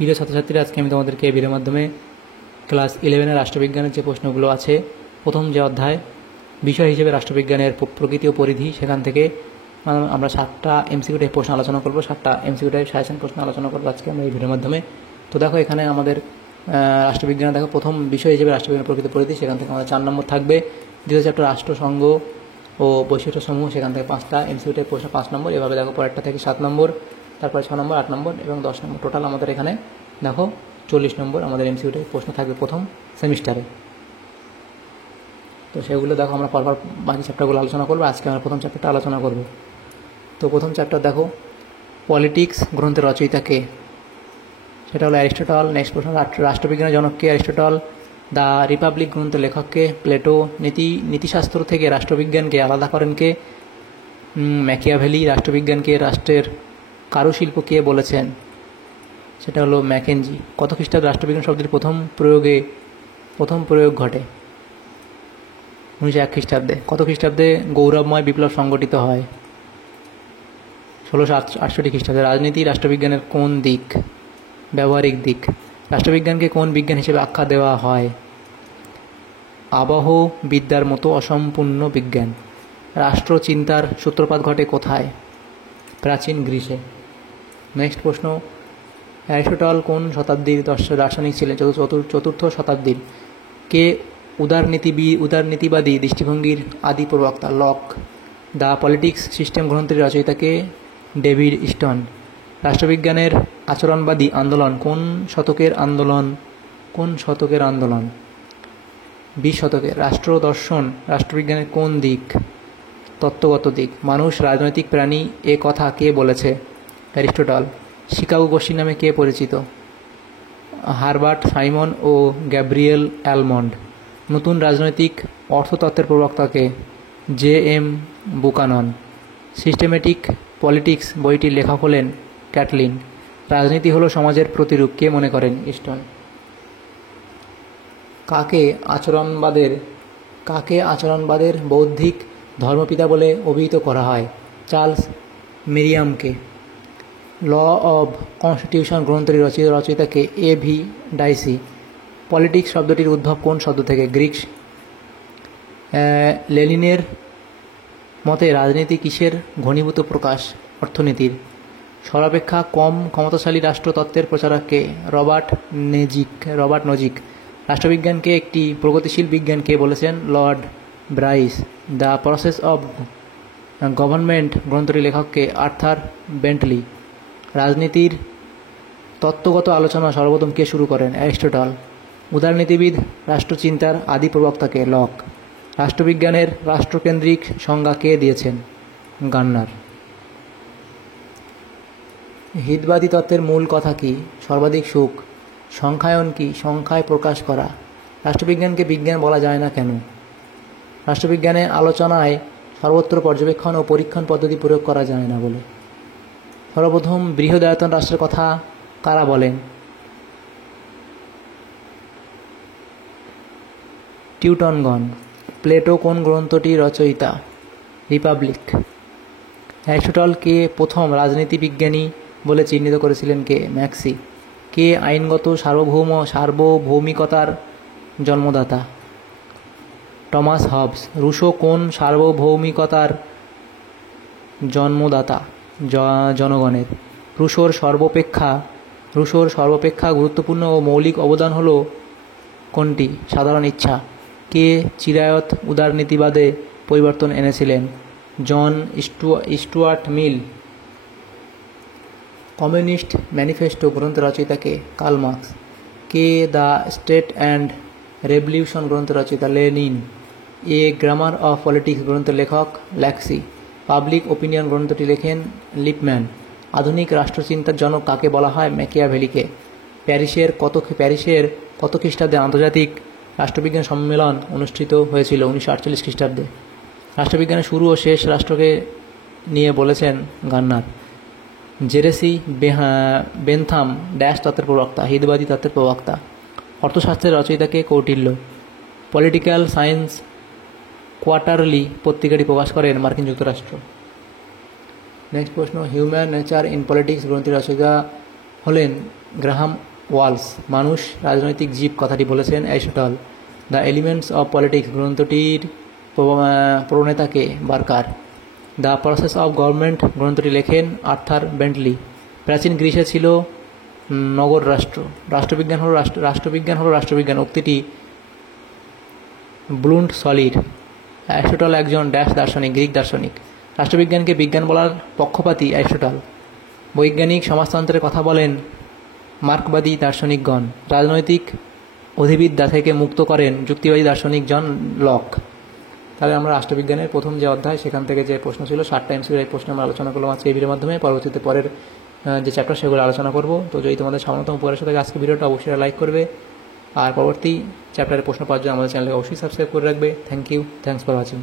প্রিয় ছাত্রছাত্রীরা, আজকে আমি তোমাদেরকে এই ভিডিওর মাধ্যমে ক্লাস 11-এর রাষ্ট্রবিজ্ঞানের যে প্রশ্নগুলো আছে, প্রথম যে অধ্যায় বিষয় হিসেবে রাষ্ট্রবিজ্ঞানের প্রকৃতি ও পরিধি, সেখান থেকে আমরা 7টা এমসিকিউ টাইপ প্রশ্ন আলোচনা করব, 7টা এমসিকিউ টাইপ সাজেশন প্রশ্ন আলোচনা করবো আজকে আমরা এই ভিডিওর মাধ্যমে। তো দেখো, এখানে আমাদের রাষ্ট্রবিজ্ঞান, দেখো প্রথম বিষয় হিসেবে রাষ্ট্রবিজ্ঞানের প্রকৃতি পরিধি, সেখান থেকে আমাদের 4 নম্বর থাকবে। দ্বিতীয় চ্যাপ্টার রাষ্ট্রসংঘ ও বৈশিষ্ট্য সমূহ, সেখান থেকে 5টা এমসিকিউ টাইপ প্রশ্ন 5 নম্বর। এভাবে দেখো, পরেরটা থেকে 7 নম্বর, তারপরে 6 নম্বর, 8 নম্বর এবং 10 নম্বর। টোটাল আমাদের এখানে দেখো 40 নম্বর আমাদের এমসিকিউ টাইপ প্রশ্ন থাকবে প্রথম সেমিস্টারে। তো সেগুলো দেখো, আমরা পরপর বাকি চ্যাপ্টারগুলো আলোচনা করবো। আজকে আমরা প্রথম চ্যাপ্টারটা আলোচনা করব। তো প্রথম চ্যাপ্টার দেখো, পলিটিক্স গ্রন্থের রচয়িতা কে? সেটা হলো অ্যারিস্টটল। নেক্সট প্রশ্ন, রাষ্ট্রবিজ্ঞানের জনক কে? অ্যারিস্টটল। দ্য রিপাবলিক গ্রন্থের লেখক কে? প্লেটো। নীতিশাস্ত্র থেকে রাষ্ট্রবিজ্ঞানকে আলাদা করেন কে? ম্যাকিয়াভেলি। রাষ্ট্রবিজ্ঞানকে রাষ্ট্রের কারুশিল্প কে বলেছেন? সেটা হলো ম্যাকেঞ্জি। কত খ্রিস্টাব্দে রাষ্ট্রবিজ্ঞান শব্দটির প্রথম প্রয়োগ ঘটে? 1901 খ্রিস্টাব্দে। কত খ্রিস্টাব্দে গৌরবময় বিপ্লব সংগঠিত হয়? 1668 খ্রিস্টাব্দে। রাজনীতি রাষ্ট্রবিজ্ঞানের কোন দিক? ব্যবহারিক দিক। রাষ্ট্রবিজ্ঞানকে কোন বিজ্ঞান হিসেবে আখ্যা দেওয়া হয়? আবহবিদ্যার মতো অসম্পূর্ণ বিজ্ঞান। রাষ্ট্রচিন্তার সূত্রপাত ঘটে কোথায়? প্রাচীন গ্রিসে। নেক্সট প্রশ্ন, অ্যারিস্টটল কোন শতাব্দীর দার্শনিক ছিলেন? চতুর্থ শতাব্দীর। কে উদারনীতিবাদী দৃষ্টিভঙ্গির আদি প্রবক্তা? লক। দ্য পলিটিক্স সিস্টেম গ্রন্থের রচয়িতাকে? David stone. রাষ্ট্রবিজ্ঞানের আচরণবাদী আন্দোলন কোন শতকের আন্দোলন? 20 শতকের। রাষ্ট্রদর্শন রাষ্ট্রবিজ্ঞানের কোন দিক? তত্ত্বগত দিক। মানুষ রাজনৈতিক প্রাণী এ কথা কে বলেছে? অ্যারিস্টটল। শিকাগো গোষ্ঠী নামে কে পরিচিত? হারবার্ট সাইমন ও গ্যাব্রিয়েল অ্যালমন্ড। নতুন রাজনৈতিক অর্থতত্ত্বের প্রবক্তাকে? জে.এম. বুকানন। সিস্টেমেটিক পলিটিক্স বইটির লেখক হলেন ক্যাটলিন। রাজনীতি হলো সমাজের প্রতিরূপ কে মনে করেন? স্টোন। কাকে আচরণবাদের বৌদ্ধিক ধর্মপিতা বলে অভিহিত করা হয়? চার্লস মেরিয়ামকে। ল অব কনস্টিটিউশন গ্রন্থটির রচয়িতাকে? এ.ভি. ডাইসি। পলিটিক্স শব্দটির উদ্ভব কোন শব্দ থেকে? গ্রিক। লেনিনের মতে রাজনীতি কিসের ঘনীভূত প্রকাশ? অর্থনীতির। সর্বাপেক্ষা কম ক্ষমতাশালী রাষ্ট্রতত্ত্বের প্রচারককে? Robert Nozick. রাষ্ট্রবিজ্ঞানকে একটি প্রগতিশীল বিজ্ঞান কে বলেছেন? Lord Bryce. The process of government গ্রন্থটির লেখককে? Arthur Bentley. রাজনীতির তত্ত্বগত আলোচনা সর্বপ্রথম কে শুরু করেন? অ্যারিস্টটল। উদারনীতিবিদ রাষ্ট্রচিন্তার আদি প্রবক্তাকে? লক। রাষ্ট্রবিজ্ঞানের রাষ্ট্রকেন্দ্রিক সংজ্ঞা কে দিয়েছেন? গার্নার। হিতবাদী তত্ত্বের মূল কথা কি? সর্বাধিক সুখ। সংখ্যায়ন কি? সংখ্যায় প্রকাশ করা। রাষ্ট্রবিজ্ঞানকে বিজ্ঞান বলা যায় না কেন? রাষ্ট্রবিজ্ঞানে আলোচনায় সর্বত্র পর্যবেক্ষণ ও পরীক্ষণ পদ্ধতি প্রয়োগ করা যায় না বলে। সর্বপ্রথম বৃহদায়তন রাষ্ট্রের কথা কারা বলেন? টিউটনগণ। প্লেটো কোন গ্রন্থটি রচয়িতা? রিপাবলিক। অ্যারিস্টটল কে প্রথম রাজনীতি বিজ্ঞানী বলে চিহ্নিত করেছিলেন? কে? ম্যাক্সি। কে আইনগত সার্বভৌমিকতার জন্মদাতা? Thomas Hobbes. রুশো কোন সার্বভৌমিকতার জন্মদাতা? জনগণের। রুশোর সর্বাপেক্ষা গুরুত্বপূর্ণ ও মৌলিক অবদান হল কোনটি? সাধারণ ইচ্ছা। কে চিরায়ত উদারনীতিবাদে পরিবর্তন এনেছিলেন? John Stuart Mill. Communist manifesto গ্রন্থের রচয়িতাকে? Karl Marx. কে দ্য স্টেট অ্যান্ড রেভলিউশন গ্রন্থের রচয়িতা? Lenin. A grammar of politics গ্রন্থের লেখক? ল্যাক্সি। পাবলিক ওপিনিয়ন গ্রন্থটি লেখেন লিপম্যান। আধুনিক রাষ্ট্রচিন্তার জনক কাকে বলা হয়? ম্যাকিয়াভেলিকে। প্যারিসের কত খ্রিস্টাব্দে আন্তর্জাতিক রাষ্ট্রবিজ্ঞান সম্মেলন অনুষ্ঠিত হয়েছিল? 1948 খ্রিস্টাব্দে। রাষ্ট্রবিজ্ঞানের শুরু ও শেষ রাষ্ট্রকে নিয়ে বলেছেন গার্নার। জেরেসি বেনথাম ড্যাশ তত্ত্বের প্রবক্তা? হিতবাদী তত্ত্বের প্রবক্তা। অর্থশাস্ত্রের রচয়িতাকে? কৌটিল্য। পলিটিক্যাল সায়েন্স কোয়ার্টারলি পত্রিকাটি প্রকাশ করেন মার্কিন যুক্তরাষ্ট্র। নেক্সট প্রশ্ন, হিউম্যান নেচার ইন পলিটিক্স গ্রন্থের রচয়িতা হলেন গ্রাহাম ওয়ালস। মানুষ রাজনৈতিক জীব কথাটি বলেছেন Aristotle. The elements of politics গ্রন্থটির প্রণেতাকে Barker. The process of government গ্রন্থটি লেখেন আর্থার বেন্টলি। প্রাচীন গ্রিসে ছিল নগর রাষ্ট্র। রাষ্ট্রবিজ্ঞান হলো রাষ্ট্রবিজ্ঞান উক্তিটি ব্লুন্ট সলির। অ্যারিস্টটল একজন দার্শনিক, গ্রিক দার্শনিক। রাষ্ট্রবিজ্ঞানকে বিজ্ঞান বলার পক্ষপাতী অ্যারিস্টটল। বৈজ্ঞানিক সমাজতন্ত্রের কথা বলেন মার্কবাদী দার্শনিকগণ। রাজনৈতিক অধিবিদ্যা থেকে মুক্ত করেন যুক্তিবাদী দার্শনিক জন লক। তাহলে আমরা রাষ্ট্রবিজ্ঞানের প্রথম যে অধ্যায় সেখান থেকে যে প্রশ্ন ছিল 7টা MCQ এই প্রশ্ন আমরা আলোচনা করলাম আজকে এই ভিডিওর মাধ্যমে। পরবর্তীতে পরের যে চ্যাপ্টার সেগুলো আলোচনা করব। তো যদি তোমাদের সামান্যতম উপকার এসে থাকে আজকে ভিডিওটা অবশ্যই লাইক করবে, আর পরবর্তী চ্যাপ্টারের প্রশ্ন পাওয়ার জন্য আমাদের চ্যানেলকে অবশ্যই সাবস্ক্রাইব করে রাখবে। Thank you, thanks for watching.